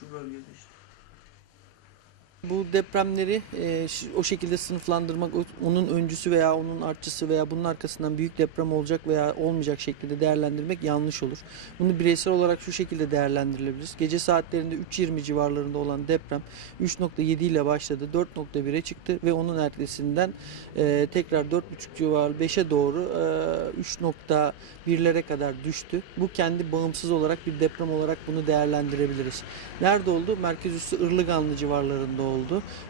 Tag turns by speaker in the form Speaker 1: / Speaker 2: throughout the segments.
Speaker 1: Şu, bölgede işte.
Speaker 2: Bu depremleri e, o şekilde sınıflandırmak, onun öncüsü veya onun artçısı veya bunun arkasından büyük deprem olacak veya olmayacak şekilde değerlendirmek yanlış olur. Bunu bireysel olarak şu şekilde değerlendirilebilir. Gece saatlerinde 3.20 civarlarında olan deprem 3.7 ile başladı, 4.1'e çıktı ve onun ertesinden e, tekrar 4.5 civarı 5'e doğru e, 3.1'lere kadar düştü. Bu kendi bağımsız olarak bir deprem olarak bunu değerlendirebiliriz. Nerede oldu? Merkez üssü Irlıganlı civarlarında oldu.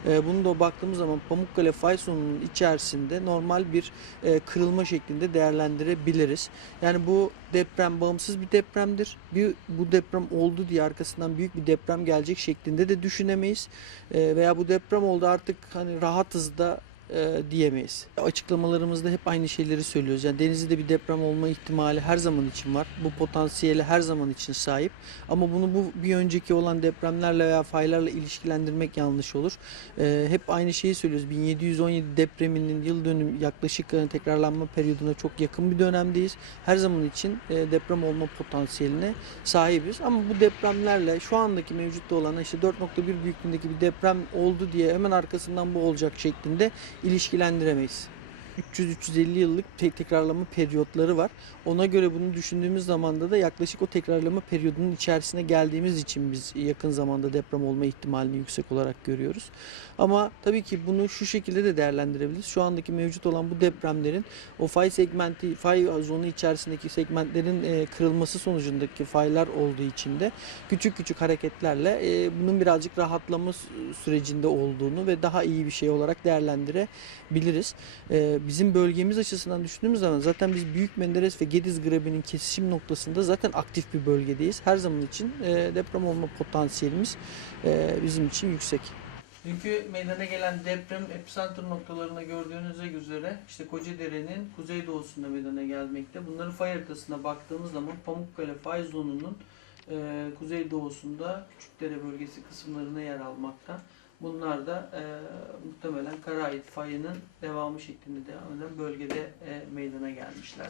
Speaker 2: E, bunu da baktığımız zaman Pamukkale fay sonunun içerisinde normal bir e, kırılma şeklinde değerlendirebiliriz. Yani bu deprem bağımsız bir depremdir. Bir, bu deprem oldu diye arkasından büyük bir deprem gelecek şeklinde de düşünemeyiz. E, veya bu deprem oldu artık hani rahatız da e, diyemeyiz. Açıklamalarımızda hep aynı şeyleri söylüyoruz. Yani denizde bir deprem olma ihtimali her zaman için var. Bu potansiyeli her zaman için sahip. Ama bunu bu bir önceki olan depremlerle veya faylarla ilişkilendirmek yanlış olur. E, hep aynı şeyi söylüyoruz. 1717 depreminin yıl dönüm yaklaşık e, tekrarlanma periyoduna çok yakın bir dönemdeyiz. Her zaman için e, deprem olma potansiyeline sahibiz. Ama bu depremlerle şu andaki mevcutta olan işte 4.1 büyüklüğündeki bir deprem oldu diye hemen arkasından bu olacak şeklinde ilişkilendiremeyiz. 300-350 yıllık te- tekrarlama periyotları var. Ona göre bunu düşündüğümüz zamanda da yaklaşık o tekrarlama periyodunun içerisine geldiğimiz için biz yakın zamanda deprem olma ihtimalini yüksek olarak görüyoruz. Ama tabii ki bunu şu şekilde de değerlendirebiliriz. Şu andaki mevcut olan bu depremlerin o fay segmenti, fay zonu içerisindeki segmentlerin e, kırılması sonucundaki faylar olduğu için de küçük küçük hareketlerle e, bunun birazcık rahatlama sü- sürecinde olduğunu ve daha iyi bir şey olarak değerlendirebiliriz. Bizim bölgemiz açısından düşündüğümüz zaman zaten biz Büyük Menderes ve Gediz Graben'in kesişim noktasında zaten aktif bir bölgedeyiz. Her zaman için e, deprem olma potansiyelimiz e, bizim için yüksek. Dünkü meydana gelen deprem epicenter noktalarında gördüğünüz üzere işte Kocadere'nin kuzeydoğusunda meydana gelmekte. Bunların fay haritasına baktığımız zaman Pamukkale fay zonunun e, kuzeydoğusunda Küçükdere bölgesi kısımlarına yer almakta. Bunlar da e, muhtemelen Karahit fayının devamı şeklinde devam eden bölgede e, meydana gelmişler.